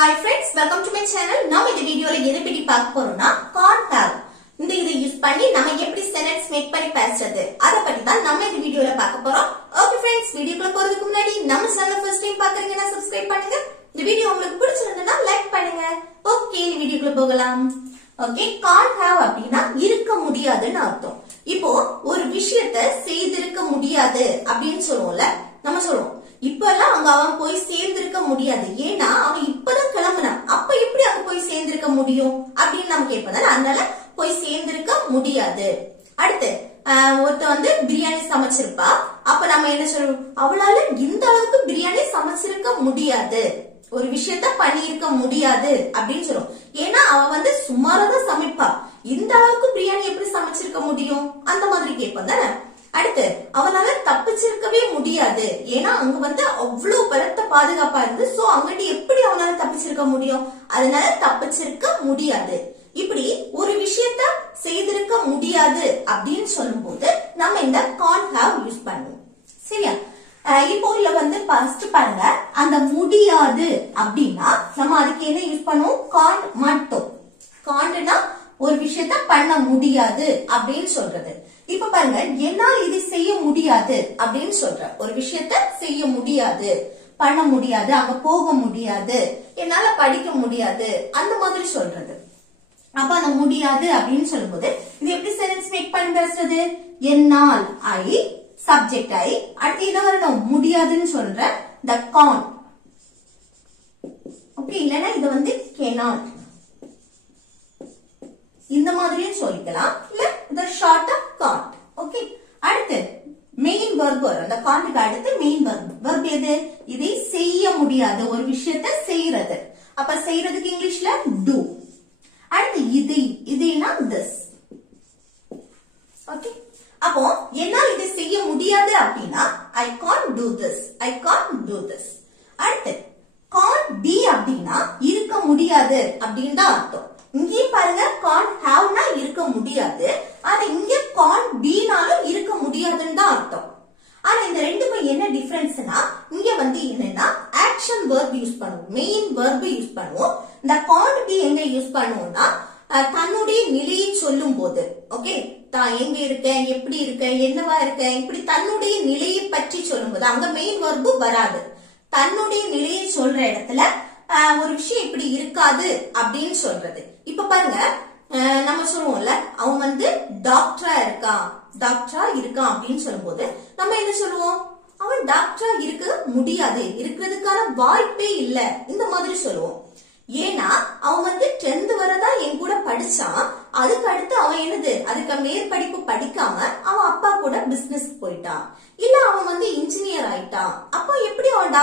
Hi friends, welcome to my channel. நம்ம இந்த வீடியோல எதை பத்தி பார்க்க போறோம்னா can't have. இந்த இதை யூஸ் பண்ணி நம்ம எப்படி சென்டென்ஸ் மேக் பண்ணி பேசுறது அத பத்தி தான் நம்ம இந்த வீடியோல பார்க்க போறோம். ஓகே फ्रेंड्स, வீடியோக்குள்ள போறதுக்கு முன்னாடி நம்ம சேனலை ஃபர்ஸ்ட் டைம் பார்க்கறீங்கன்னா சப்ஸ்கிரைப் பண்ணுங்க. இந்த வீடியோ உங்களுக்கு பிடிச்சிருந்தா லைக் பண்ணுங்க. ஓகே, வீடியோக்குள்ள போகலாம். ஓகே, can't have அப்படினா இருக்க முடியாதுன்னு அர்த்தம். இப்போ ஒரு விஷயத்தை செய்திருக்க முடியாது அப்படினு சொல்றோம்ல, நம்ம சொல்றோம் இப்பெல்லாம் அங்க அவன் போய் சேர்ந்திருக்க முடியாது, ஏன்னா அவன் இப்பதான் கிளம்புனான், அப்ப எப்படி அங்க போய் சேர்ந்திருக்க முடியும் அப்படின்னு நம்ம கேட்பதால அதனால போய் சேர்ந்திருக்க முடியாது. அடுத்து ஒருத்த வந்து பிரியாணி சமைச்சிருப்பா, அப்ப நம்ம என்ன சொல்றோம், அவளால இந்த அளவுக்கு பிரியாணி சமைச்சிருக்க முடியாது, ஒரு விஷயத்த பண்ணியிருக்க முடியாது அப்படின்னு சொல்றோம். ஏன்னா அவ வந்து சுமாரதான் சமைப்பா, இந்த அளவுக்கு பிரியாணி எப்படி சமைச்சிருக்க முடியும் அந்த மாதிரி கேட்போம் தானே. அடுத்து அவனால தப்பிச்சிருக்கவே முடியாது, ஏன்னா அங்க வந்து அவ்வளவு பலத்த பாதுகாப்பா இருந்து, சோ அங்கிட்டு எப்படி அவனால தப்பிச்சிருக்க முடியும், அதனால தப்பிச்சிருக்க முடியாது. இப்படி ஒரு விஷயத்த செய்திருக்க முடியாது அப்படின்னு சொல்லும் போது நம்ம இந்த can't have யூஸ் பண்ணுவோம். சரியா? இப்போ இல்ல வந்து ஃபர்ஸ்ட் பாருங்க, அந்த முடியாது அப்படின்னா நம்ம அதுக்கு என்ன யூஸ் பண்ணுவோம், can't மட்டும். can'tனா ஒரு விஷயத்த பண்ண முடியாது அப்படின்னு சொல்றது. இப்ப பாருங்க, என்னால் இது செய்ய முடியாது அப்படின்னு சொல்ற, ஒரு விஷயத்த செய்ய முடியாது, பண்ண முடியாது, அங்க போக முடியாது, என்னால படிக்க முடியாது அந்த மாதிரி சொல்றது. அப்ப அந்த முடியாது அப்படின்னு சொல்லும்போது இது எப்படி சென்டென்ஸ் மேக் பண்ணி பேசுறது, என்னால் ஐ சப்ஜெக்ட் ஐ, அடுத்து என்ன வரணும், முடியாதுன்னு சொல்ற the can't. ஓகே, இல்லனா இது வந்து cannot இந்த மாதிரியும் சொல்லிக்கலாம், இல்ல the short of can't. Okay, அடுத்து மெயின் verb வரும், அந்த can't அடுத்து மெயின் verb எது, இதை செய்ய முடியாது, ஒரு விஷயத்தை செய்யறது, அப்ப செய்யறதுக்கு இங்கிலீஷ்ல do. அடுத்து இதுனா this. ஓகே, அப்போ என்னால் இதை செய்ய முடியாது அப்படின்னா I can't do this, I can't do this. அடுத்து can't be அப்படின்னா இருக்க முடியாது அப்படின்னு தான் அர்த்தம். இங்கே பாருங்க, can't haveனா இருக்க முடியாது, ஆனா இங்க can't beனாலும் இருக்க முடியாதுன்னு தான் அர்த்தம். ஆனா இந்த ரெண்டுக்கும் என்ன டிஃபரன்ஸ்னா, இங்க வந்து என்னன்னா ஆக்ஷன் verb யூஸ் பண்ணுவோம், மெயின் verb யூஸ் பண்ணுவோம். இந்த can't be எங்க யூஸ் பண்ணுவோம்னா தன்னுடைய நிலையை சொல்லும் போது. ஓகே, தான் எங்க இருக்கேன், எப்படி இருக்கேன், என்னவா இருக்கேன், இப்படி தன்னுடைய நிலையை பற்றி சொல்லும் போது அங்க மெயின் verb வராது. தன்னுடைய நிலையை சொல்ற இடத்துல ஒரு விஷயம் இப்படி இருக்காது அப்படின்னு சொல்றது. இப்ப பாருங்க, நம்ம சொல்லுவோம்ல, அவன் வந்து டாக்டரா இருக்கான், டாக்டரா இருக்கான் அப்படின்னு சொல்லும் போது நம்ம என்ன சொல்லுவோம், அவன் டாக்டரா இருக்க முடியாது, இருக்கிறதுக்கான வாய்ப்பே இல்ல இந்த மாதிரி சொல்லுவோம். ஏன்னா அவன் வந்து 10th வரதான் என் கூட படிச்சான், அதுக்கு அடுத்து அவன் என்னது, அதுக்கு மேற்படிப்பு படிக்காம அவன் அப்பா கூட பிசினஸ் போயிட்டான், இல்ல அவன் வந்து இன்ஜினியர் ஆயிட்டான், அப்ப எப்படி அவன்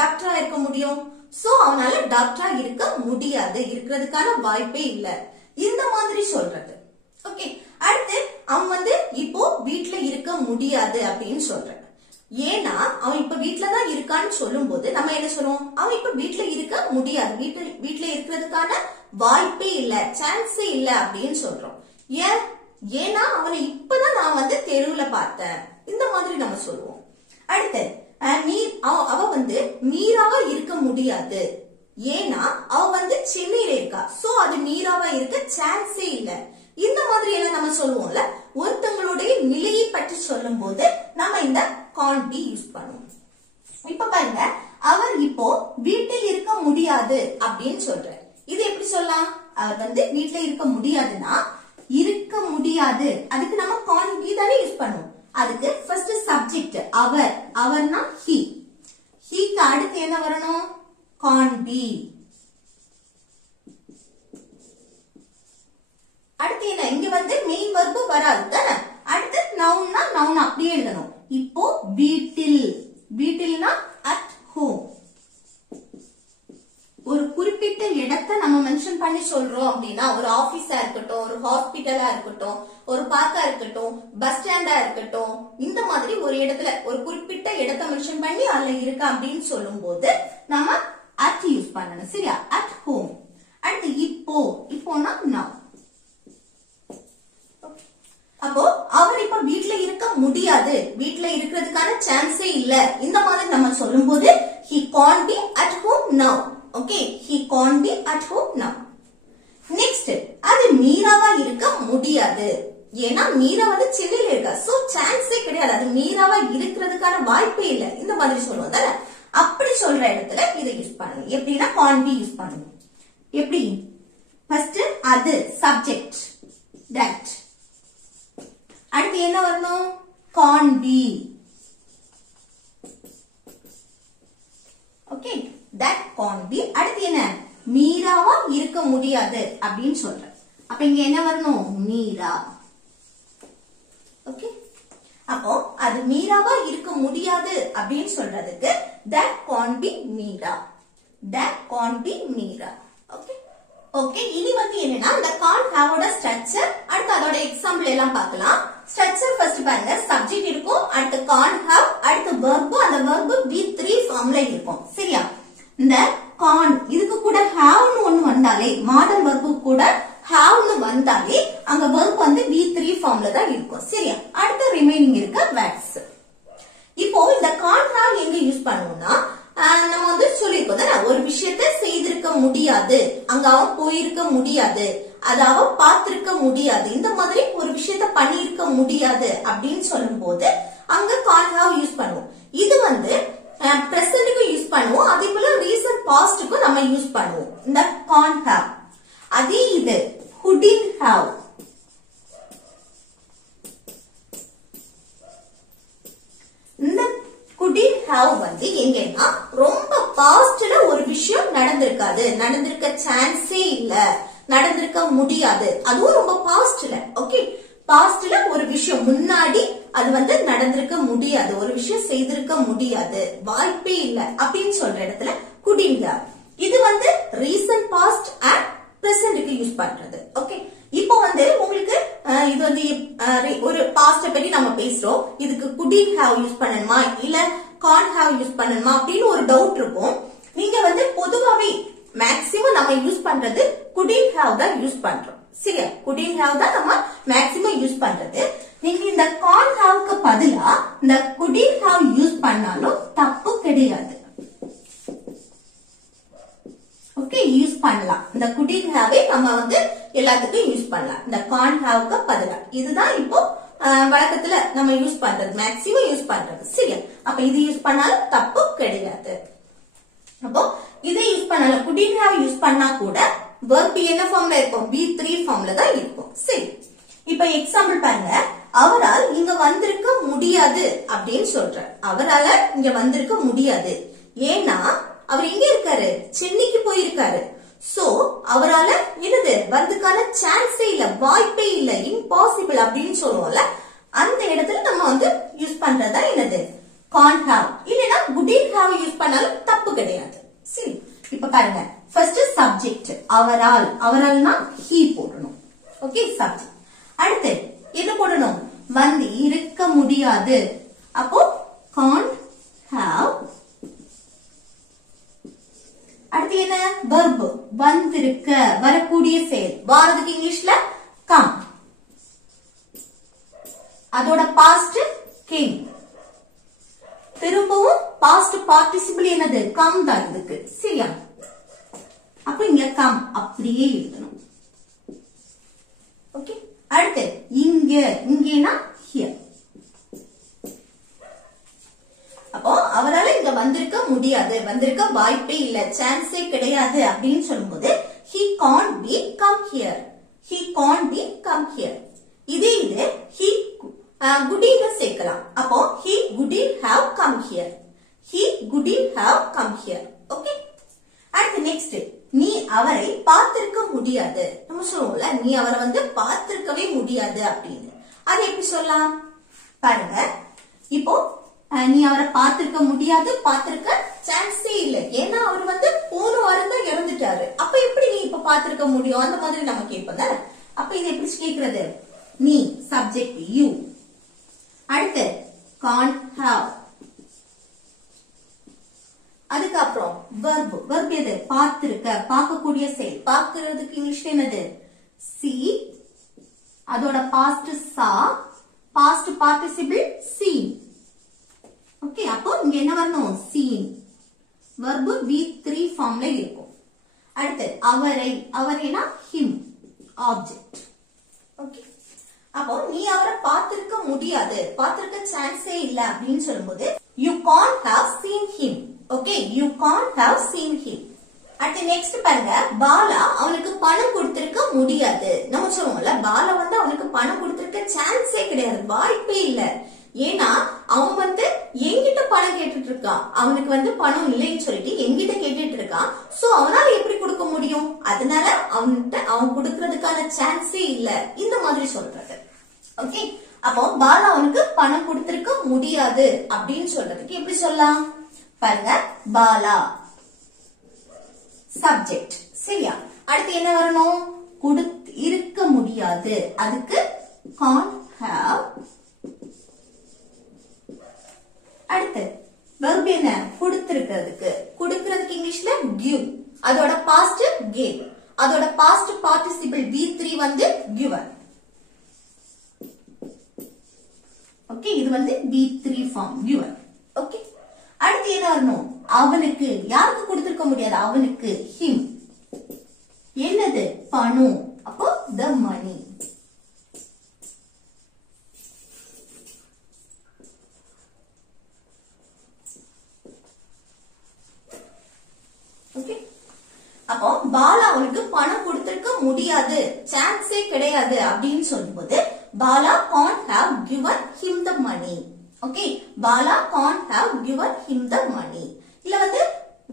டாக்டரா இருக்க முடியும், சோ அவனால டாக்டரா இருக்க முடியாது, இருக்கிறதுக்கான வாய்ப்பே இல்ல இந்த மாதிரி சொல்றது. ஓகே, அடுத்து அவன் வந்து இப்போ வீட்டுல இருக்க முடியாது அப்படின்னு சொல்ற, ஏன்னா அவன் இப்ப வீட்டுலதான் இருக்கான்னு சொல்லும் போது நம்ம என்ன சொல்றோம், அவன் இப்ப வீட்டுல இருக்க முடியாது, வீட்டுல இருக்கிறதுக்கான வாய்ப்பே இல்ல, சான்ஸே இல்ல அப்படின்னு சொல்றோம். ஏன்னா அவனை இப்பதான் நான் வந்து தெருவுல பார்த்தேன் இந்த மாதிரி நம்ம சொல்லுவோம். அடுத்து அவ வந்து மீராவா இருக்க முடியாது, ஏன்னா அவ வந்து சென்னையில இருக்கா, சோ அது மீராவா இருக்க சான்ஸே இல்ல இந்த மாதிரி எல்லாம் நம்ம சொல்லுவோம்ல. ஒருத்தங்களுடைய நிலையை பற்றி சொல்லும் போது நம்ம இந்த can't be யூஸ் பண்ணுவோம். இப்ப பாருங்க, அவர் இப்போ வீட்டில் இருக்க முடியாது அப்படின்னு சொல்ற, இது எப்படி சொல்லலாம், அவர் வந்து வீட்டுல இருக்க முடியாதுன்னா இருக்க முடியாது, அதுக்கு நம்ம can't be தானே யூஸ் பண்ணுவோம். அதுக்கு ஃபர்ஸ்ட் சப்ஜெக்ட் அவர், அவர்னா he, heக்கு அடுத்து என்ன வரணும், can't be. அடுத்து என்ன, இங்க வந்து மெயின் verb வராது தானே. அடுத்து நவுன்னா நவுன் அப்படியே எழுதணும். இப்போ வீட்டில், வீட்டில்னா at home, ஒரு குறிப்பிட்ட இடத்தை நம்ம மென்ஷன் பண்ணி சொல்றோம் அப்படின்னா, ஒரு ஆபீஸா இருக்கட்டும், ஒரு ஹாஸ்பிட்டலா இருக்கட்டும், ஒரு பார்க்கா இருக்கட்டும், பஸ் ஸ்டாண்டா இருக்கட்டும், இந்த மாதிரி ஒரு இடத்துல ஒரு குறிப்பிட்ட இடத்தை மென்ஷன் பண்ணி அதுல இருக்க அப்படின்னு சொல்லும் போது நம்ம at யூஸ் பண்ணணும். சரியா? at home. அடுத்து இப்போ, இப்போனா now. அப்போ அவர் இப்ப வீட்டுல இருக்க முடியாது, வீட்டுல இருக்கிறதுக்கான சான்ஸே இல்ல இந்த மாதிரி நம்ம சொல்லும் போது he can't be at home now. Okay he can't be at home now. Next அது மீராவா இருக்க முடியாது. ஏன்னா மீரா வந்து சென்னையில இருக்கா. சோ சான்ஸே கிடையாது. அது மீராவா இருக்கிறதுக்கான வாய்ப்பே இல்ல. இந்த மாதிரி சொல்லுவோம் தானே. அப்படி சொல்ற இடத்துல இதை யூஸ் பண்ணுங்க. எப்படின்னா can't be யூஸ் பண்ணுங்க. எப்படி? ஃபர்ஸ்ட் அது சப்ஜெக்ட் that. அடுத்து என்ன வரணும்? can't be. Okay that can't be. அடுத்து என்ன? மீராவா இருக்க முடியாது அப்படின்னு சொல்ற. அப்ப இங்க என்ன வரணும்? மீரா. ஓகே அப்போ அது மீராவா இருக்க முடியாது அப்படின்னு சொல்றதுக்கு that can't be Meera. that can't be Meera. Okay okay இனி வந்து என்னன்னா இந்த can't have ஓட ஸ்ட்ரக்சர் அடுத்து அதோட எக்ஸாம்பிள் எல்லாம் பார்க்கலாம். ஸ்ட்ரக்சர் ஃபர்ஸ்ட் பாருங்க. சப்ஜெக்ட் இருக்கும், அடுத்து can't have, அடுத்து verb, அந்த verb V3 ஃபார்ம்ல இருக்கும். சரியா? இந்த can't இதுக்கு கூட have னு ஒன்னு வந்தாலே மாடல் verb கூட have னு வந்தாலே அங்க verb வந்து V3 ஃபார்ம்ல தான் இருக்கும். சரியா? அடுத்து ரிமைனிங் இருக்க verbs. இப்போ இந்த can't have எங்க யூஸ் பண்ணுவோம்னா நம்ம வந்து சொல்லிருக்கோம் தானே, ஒரு விஷயத்தை செய்திருக்க முடியாது, அங்க அவன் போயிருக்க முடியாது, அது அவன் பார்த்திருக்க முடியாது, இந்த மாதிரி ஒரு விஷயத்த பண்ணியிருக்க முடியாது அப்படின்னு சொல்லும் போது அங்க can't have யூஸ் பண்ணுவோம். இது வந்து பிரசன்ட்க்கு யூஸ் பண்ணுவோம், அதே போல ரீசன்ட் பாஸ்ட்க்கு நம்ம யூஸ் பண்ணுவோம் இந்த can't have. அதே இது couldn't have. இந்த couldn't have வந்து எங்கன்னா ரொம்ப பாஸ்ட்ல ஒரு விஷயம் நடந்திருக்காது, நடந்திருக்க சான்ஸே இல்ல, நடந்திருக்க முடியாது, அதுவும் ரொம்ப பாஸ்ட்ல. ஓகே பாஸ்ட்ல ஒரு விஷயம் முன்னாடி அது வந்து நடந்திருக்க முடியாது, ஒரு விஷயம் செய்திருக்க முடியாது, வாய்ப்பே இல்ல அப்படின்னு சொல்ற இடத்துல couldn't have. இது வந்து ரீசன்ட் பாஸ்ட் அண்ட் பிரசன்ட்க்கு யூஸ் பண்றது. ஓகே இப்போ வந்து உங்களுக்கு இது வந்து ஒரு பாஸ்ட பத்தி நம்ம பேசுறோம், இதுக்கு couldn't have யூஸ் பண்ணணுமா இல்ல can't have யூஸ் பண்ணணுமா அப்படின்னு ஒரு டவுட் இருக்கும். நீங்க வந்து பொதுவாவே மேக்ஸிமம் நம்ம யூஸ் பண்றது couldn't have தான் யூஸ் பண்றோம். சரியா? couldn't have தான் நம்ம மேக்ஸிமம் யூஸ் பண்றது. நீங்க இந்த can't haveக்கு பதிலா இந்த couldn't have யூஸ் பண்ணாலும் தப்பு கிடையாது. ஓகே யூஸ் பண்ணலாம். இந்த couldn't have நம்ம வந்து எல்லாத்துக்கும் யூஸ் பண்ணலாம். இந்த can't haveக்கு பதிலா இதுதான் இப்போ வழக்கத்துல நம்ம யூஸ் பண்றது, மேக்ஸிமம் யூஸ் பண்றது. சரியா? அப்ப இது யூஸ் பண்ணாலும் தப்பு கிடையாது. அப்போ இதை யூஸ் பண்ணாலும் couldn't have யூஸ் பண்ணா கூட verb என்ன ஃபார்ம்ல இருக்கும்? V3 ஃபார்ம்ல தான் இருக்கும். சரி இப்ப எக்ஸாம்பிள் பாருங்க. அவரால் இங்க வந்திருக்க முடியாது அப்படின்னு சொல்ற. அவரால இங்க வந்திருக்க முடியாது ஏன்னா அவர் எங்க இருக்காரு? சென்னைக்கு போயிருக்காரு. சோ அவரால என்னது வரதுக்கான சான்ஸே இல்ல, வாய்ப்பே இல்ல, இம்பாசிபிள் அப்படின்னு சொல்லுவோம்ல, அந்த இடத்துல நம்ம வந்து யூஸ் பண்றதா என்னது can't have. இல்லனா couldn't have யூஸ் பண்ணாலும் தப்பு கிடையாது. சரி இப்ப பாருங்க. ஃபர்ஸ்ட் சப்ஜெக்ட் அவரால், அவரால்னா he போடணும். Okay subject. அடுத்து என்ன போடணும்? வந்து இருக்க முடியாது. அப்போ can't have. அடுத்து என்ன? verb வந்திருக்க, வரக்கூடிய செயல். வாரதுக்கு இங்கிலீஷ்ல come, அதோட பாஸ்ட் came. திரும்பவும் பாஸ்ட் பார்ட்டிசிபிள் என்னது? come தான் இதுக்கு. சரியா? அப்ப இங்க come அப்படியே எழுதணும். ஓகே அடுத்து இங்க, இங்கேனா here. அப்போ அவரால இங்க வந்திருக்க முடியாது, வந்திருக்க வாய்ப்பே இல்ல, சான்ஸே கிடையாது அப்படின்னு சொல்லும்போது he can't be come here. he can't be come here. இதே இது he couldn't சேர்க்கலாம். அப்போ he couldn't have come here. he couldn't have come here. Okay அடுத்து நெக்ஸ்ட் நீ அவரை பார்த்திருக்க முடியாது. நம்ம சொல்லுவோம்ல நீ அவரை வந்து பார்த்திருக்கவே முடியாது அப்படின்னு. அது எப்படி சொல்லலாம் பாருங்க. இப்போ நீ அவரை பார்த்திருக்க முடியாது, பார்த்திருக்க சான்ஸே இல்ல, ஏன்னா அவர் வந்து போன வாரம் தான் இறந்துட்டாரு. அப்ப எப்படி நீ இப்ப பார்த்திருக்க முடியும்? அந்த மாதிரி நம்ம கேட்போம் தானே. அப்ப இது எப்படி கேக்குறது? நீ சப்ஜெக்ட் யூ. அடுத்து can't have. அதுக்கப்புறம் verb. verb எது? பார்த்திருக்க, பார்க்கக்கூடிய செயல். பார்க்கிறதுக்கு இங்கிலீஷ்ல என்னது? see. அதோட past saw, past participle seen. Okay அப்போ இங்க என்ன வரணும்? seen. verb V3 ஃபார்ம்ல இருக்கும். அடுத்து அவரை, அவரைனா him, ஆப்ஜெக்ட். ஓகே, அப்போ நீ அவரை பார்த்திருக்க முடியாது, பார்த்திருக்க சான்ஸே இல்ல அப்படின்னு சொல்லும்போது you can't have seen him. Okay, you can't have seen him. அடுத்து நெக்ஸ்ட் பாருங்க, பாலா அவனுக்கு பணம் கொடுத்திருக்க முடியாது. நம்ம சொல்லுவோம்ல, பாலா வந்து அவனுக்கு பணம் கொடுத்திருக்க சான்ஸே கிடையாது, வாய்ப்பே இல்ல. ஏன்னா அவன் வந்து என்கிட்ட பணம் கேட்டுட்டு இருக்கான், அவனுக்கு வந்து பணம் இல்லைன்னு சொல்லிட்டு என்கிட்ட கேட்டுட்டு இருக்கான். சோ அவனால எப்படி கொடுக்க முடியும், அதனால அவன்கிட்ட அவன் கொடுக்கறதுக்கான சான்ஸே இல்ல, இந்த மாதிரி சொல்றது. ஓகே, அப்போ பாலா அவனுக்கு பணம் கொடுத்திருக்க முடியாது அப்படின்னு சொல்றதுக்கு எப்படி சொல்லலாம் பாருங்க, பாலா சப்ஜெக்ட். சரியா, அடுத்து என்ன வரணும், இருக்க முடியாது, அதுக்கு can't have. அடுத்து verb என்ன, கொடுக்கிறதுக்கு இங்கிலீஷ்ல give, அதோட past gave, அதோட past participle V3 வந்து given. ஓகே, இது வந்து V3 form given. ஓகே, அடுத்து என்ன வரணும், அவனுக்கு, யாருக்கு கொடுத்திருக்க முடியாது, அவனுக்கு him, என்னது பணம், அப்போ the money. ஓகே, அப்போ பாலா அவனுக்கு பணம் கொடுத்திருக்க முடியாது, சான்ஸே கிடையாது அப்படின்னு சொல்லும்போது Bala can't have given him the money. Okay, Bala can't have given him the money. இல்ல வந்து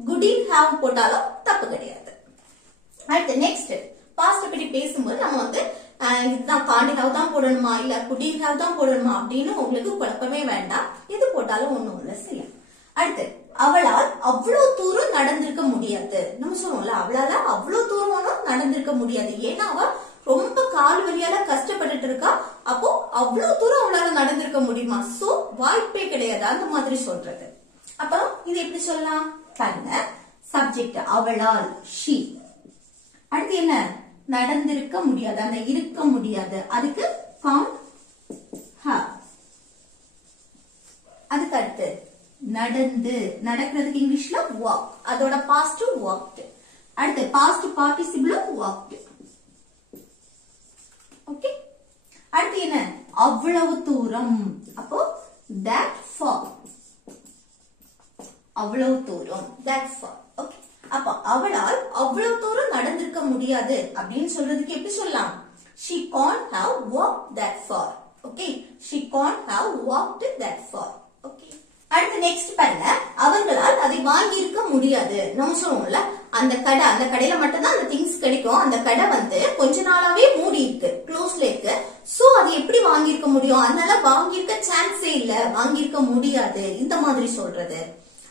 couldn't have போட்டாலும் தப்பு கிடையாது. அடுத்து நெக்ஸ்ட் பாஸ்ட் பத்தி பேசும்போது நம்ம வந்து இதுதான் can't have தான் போடணுமா இல்ல couldn't have தான் போடணுமா அப்படின்னு உங்களுக்கு குழப்பமே வேண்டாம், எது போட்டாலும் ஒண்ணும் இல்ல. சரியா, அடுத்து அவளால் அவ்வளவு தூரம் நடந்திருக்க முடியாது. நம்ம சொல்லுவோம்ல, அவளால அவ்வளவு தூரம் நடந்திருக்க முடியாது, ஏன்னா அவ ரொம்ப கால் வலியால கஷ்டப்பட்டுட்டு இருக்கா. அப்போ அவ்வளவு தூரம் அவளால நடந்திருக்க முடியுமா, சோ வாய்ப்பே கிடையாது, அந்த மாதிரி சொல்றது. அப்புறம் இது எப்படி சொல்லலாம் பாருங்க, சப்ஜெக்ட் அவளால் she. அடுத்து என்ன, நடந்திருக்க முடியாது, அந்த இருக்க முடியாது, அதுக்கு can't have. அதுக்கு அடுத்து நடக்கிறதுக்கு இங்கிலீஷ்ல walk, அதோட past walked. அடுத்து past participle walked. ஓகே, அடுத்து என்ன, அவ்வளவு தூரம், அப்போ that far, அவ்வளவு தூரம் that far. ஓகே, அப்போ அவளால் அவ்வளவு தூரம் நடந்திருக்க முடியாது அப்படின்னு சொல்றதுக்கு எப்படி சொல்லலாம், she can't have walked that far. Okay, she can't have walked that far. Okay, அடுத்து நெக்ஸ்ட் பாருங்க, அவர்களால் அதை வாங்கி இருக்க முடியாது. நம்ம சொல்லுவோம்ல, அந்த கடையில மட்டும் தான் அந்த திங்ஸ் கிடைக்கும், அந்த கடை வந்து கொஞ்ச நாளாவே மூடி இருக்கு, க்ளோஸ்ல இருக்கு. சோ அது எப்படி வாங்கி இருக்க முடியும், அதனால வாங்கி இருக்க சான்ஸே இல்ல, வாங்கி இருக்க முடியாது, இந்த மாதிரி சொல்றது.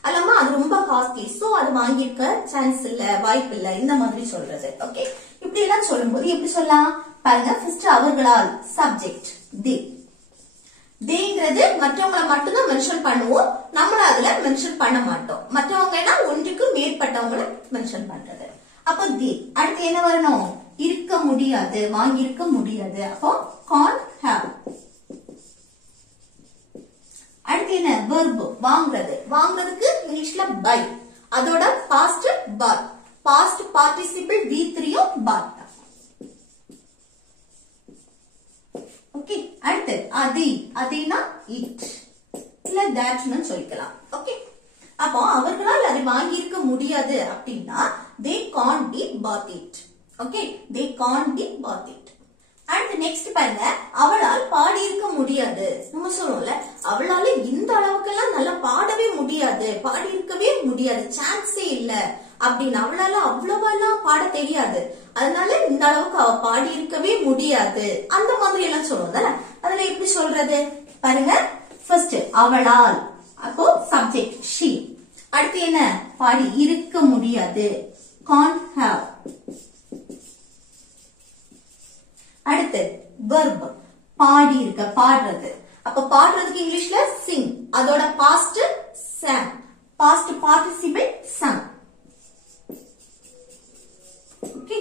அல்லாம அது ரொம்ப காஸ்ட்லி, சோ அது வாங்கி இருக்க சான்ஸ் இல்ல, வாய்ப்பு இல்ல, இந்த மாதிரி சொல்றது. ஓகே, இப்படி எல்லாம் சொல்லும்போது எப்படி சொல்லலாம் பாருங்க, ஃபர்ஸ்ட் அவர்களால் சப்ஜெக்ட் they. தேங்கிறது மற்றவங்களை மட்டும்தான் மென்ஷன் பண்ணுவோம், நம்மள அதுல மென்ஷன் பண்ண மாட்டோம். மற்றவங்கன்னா ஒன்றுக்கு மேற்பட்டவங்களை மென்ஷன் பண்றது. அப்போ தே. அடுத்து என்ன வரணும், இருக்க முடியாது, வாங்கி இருக்க முடியாது, அப்போ can't have. அடுத்து என்ன, verb வாங்குறது, வாங்குறதுக்கு இங்கிலீஷ்ல buy, அதோட past bought, past participle V3 bought. Okay, அடுத்து அதினா இட் இல்ல தட்னு சொல்லிக்கலாம். ஓகே, அப்போ அவர்களால் அதை வாங்கி இருக்க முடியாது அப்படின்னா they can't be bought it. Okay, they can't be bought it. அடுத்து நெக்ஸ்ட் பாருங்க, அவளால் பாடி இருக்க முடியாது. நம்ம சொல்லுவோம்ல, அவளால இந்த அளவுக்கெல்லாம் நல்லா பாடவே முடியாது, பாடி இருக்கவே முடியாது, சான்ஸே இல்ல அப்படின்னு. அவளால அவ்வளவெல்லாம் பாட தெரியாது, அதனால இந்த அளவுக்கு அவ பாடி இருக்கவே முடியாது, அந்த மாதிரி எல்லாம் சொல்லுவோம். அதுல எப்படி சொல்றது பாருங்க, ஃபர்ஸ்ட் அவளால், அப்போ சப்ஜெக்ட் she. அடுத்து என்ன, பாடி இருக்க முடியாது can't have. அடுத்து verb பாடி இருக்க, பாடுறது, அப்ப பாடுறதுக்கு இங்கிலீஷ்ல sing, அதோட past sang, past participle sang. Okay,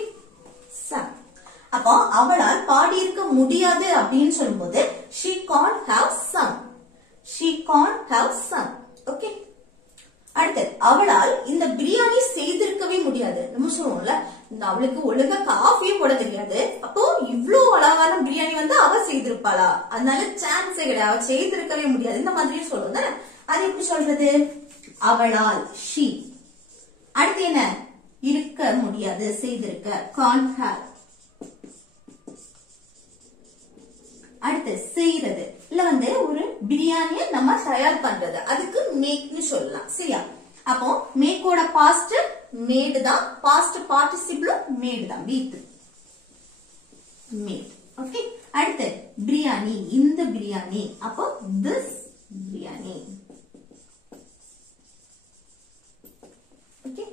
sang. அப்போ அவளால் பாடி இருக்க முடியாது அப்படின்னு சொல்லும்போது she can't have sung, she can't have sung. Okay, அடுத்து அவளால் இந்த பிரியாணி செய்திருக்கவே முடியாது. நம்ம சொல்லுவோம்ல, அவளுக்கு ஒழுங்கா காஃபியும் போட தெரியாது, அப்போ இவ்ளோ அழகான பிரியாணி வந்து அவ செய்திருப்பாளா? அதனால சான்ஸே கிடையாது, அவ செய்திருக்கவே முடியாது. இந்த மாதிரியே சொல்லுவோம் தானே. அது எப்படி சொல்றது? அவளால், she. அடுத்து என்ன? இருக்க முடியாது, செய்திருக்க, can't have. அடுத்து செய்யறது இல்ல வந்து ஒரு பிரியாணியை நம்ம தயார் பண்றது, அதுக்கு மேக்னு சொல்லலாம். சரியா? அப்போ மேக்கோட பாஸ்ட் மேடு தான், பாஸ்ட் பார்ட்டிசிபிளும் மேடு தான், வீத் மேட். ஓகே. அடுத்து பிரியாணி, இந்த பிரியாணி, அப்போ திஸ் பிரியாணி. ஓகே.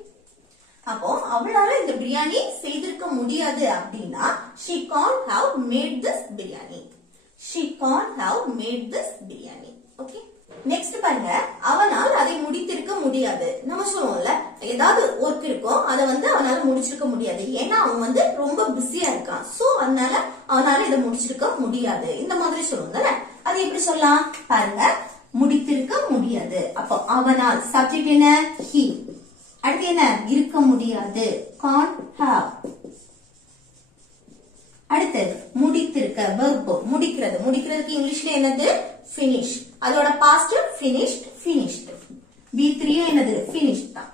அப்போ அவளால இந்த பிரியாணி செய்திருக்க முடியாது அப்படின்னா she can't have made this biryani. She can't have made this biryani. Okay. Next பாருங்க, அவனால் அதை முடித்திருக்க முடியாது. நம்ம சொல்லுவோம்ல, ஏதாவது ஒர்க் இருக்கும், அதை வந்து அவனால முடிச்சிருக்க முடியாது, ஏன்னா அவன் வந்து ரொம்ப பிஸியா இருக்கான், சோ அதனால அவனால இதை முடிச்சிருக்க முடியாது. இந்த மாதிரி சொல்லுவோம் தானே. அது எப்படி சொல்லலாம் பாருங்க, முடித்திருக்க முடியாது. அப்போ அவனால் சப்ஜெக்ட் என்ன? he. அடுத்து என்ன? இருக்க முடியாது, can't have. அடுத்து முடித்திருக்க, verb, முடிக்கிறது. முடிக்கிறதுக்கு இங்கிலீஷ்ல என்னது? finish. அதோட past finished, finished. B3 என்னது? finished தான்,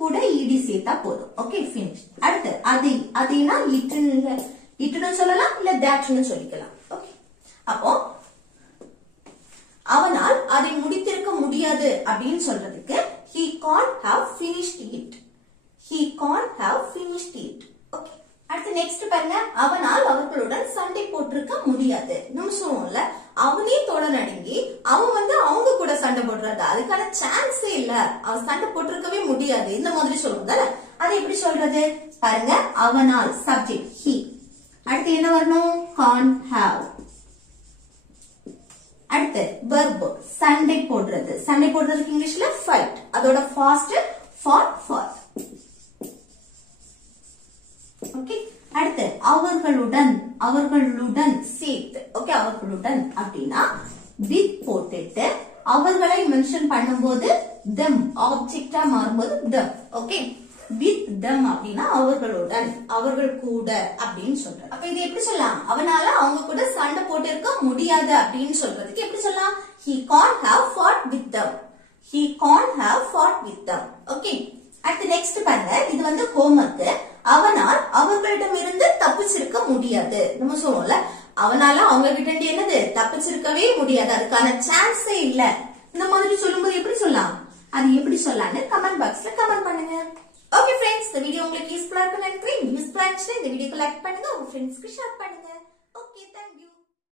கூட ed சேர்த்தா போதும். Okay, finished. அடுத்து அதை, அதைனா இட்டுன்னு சொல்லலாம், இல்ல thatன்னு சொல்லிக்கலாம். ஓகே. அப்போ அவனால் அதை முடித்திருக்க முடியாது அப்படின்னு சொல்றதுக்கு he can't have finished it. He can't have finished it. Okay. அடுத்து நெக்ஸ்ட் பாருங்க, அவனால் அவர்களுடன் சண்டை போட்டிருக்க முடியாது. நம்ம சொல்லுவோம்ல, அவனே தொடநடுங்கி அவன் வந்து அவங்க கூட சண்டை போடுறாரு, அதுக்கான சான்ஸே இல்ல, அவன் சண்டை போட்டிருக்கவே முடியாது. இந்த மாதிரி சொல்லுவோம் தானே. அதை எப்படி சொல்றது பாருங்க, அவனால் சப்ஜெக்ட் he. அடுத்து என்ன வரணும்? can't have. அடுத்து verb, சண்டை போடுறது. சண்டை போடுறதுக்கு இங்கிலீஷ்ல fight. அதோட fast fought. ஓகே. அடுத்து அவர்களுடன், அவர்களுடன் சேர்த்து. ஓகே, அவர்களுடன் அப்படின்னா with போட்டுட்டு அவர்களை மென்ஷன் பண்ணும்போது them, ஆப்ஜெக்டா மாறும்போது them. ஓகே. with them அப்படின்னா அவர்களுடன், அவர்கள் கூட அப்படின்னு சொல்றது. அப்ப இது எப்படி சொல்லலாம்? அவனால அவங்க கூட சண்டை போட்டு இருக்க முடியாது அப்படின்னு சொல்றதுக்கு எப்படி சொல்லலாம்? he can't have fought with them. He can't have fought with them. Okay. அடுத்து நெக்ஸ்ட் பாருங்க, இது வந்து ஹோம்வொர்க். அவனால் அவர்களிடமிருந்து தப்பிச்சிருக்க முடியாது. நம்ம சொல்லுவோம்ல, அவனால அவங்க கிட்ட இருந்து என்னது? தப்பிச்சிருக்கவே முடியாது, அதுக்கான சான்ஸே இல்ல. இந்த மாதிரி சொல்லும்போது எப்படி சொல்லலாம்? அது எப்படி சொல்லலாம்னு கமெண்ட் பாக்ஸ்ல கமெண்ட் பண்ணுங்க. ஓகே ஃப்ரெண்ட்ஸ், இந்த வீடியோ உங்களுக்கு யூஸ்ஃபுல்லா இருக்குன்னு நினைக்கிறேன். யூஸ்ஃபுல்லா இருந்துச்சுன்னா இந்த வீடியோக்கு லைக் பண்ணுங்க, உங்க ஃப்ரெண்ட்ஸ்க்கு ஷேர் பண்ணுங்க.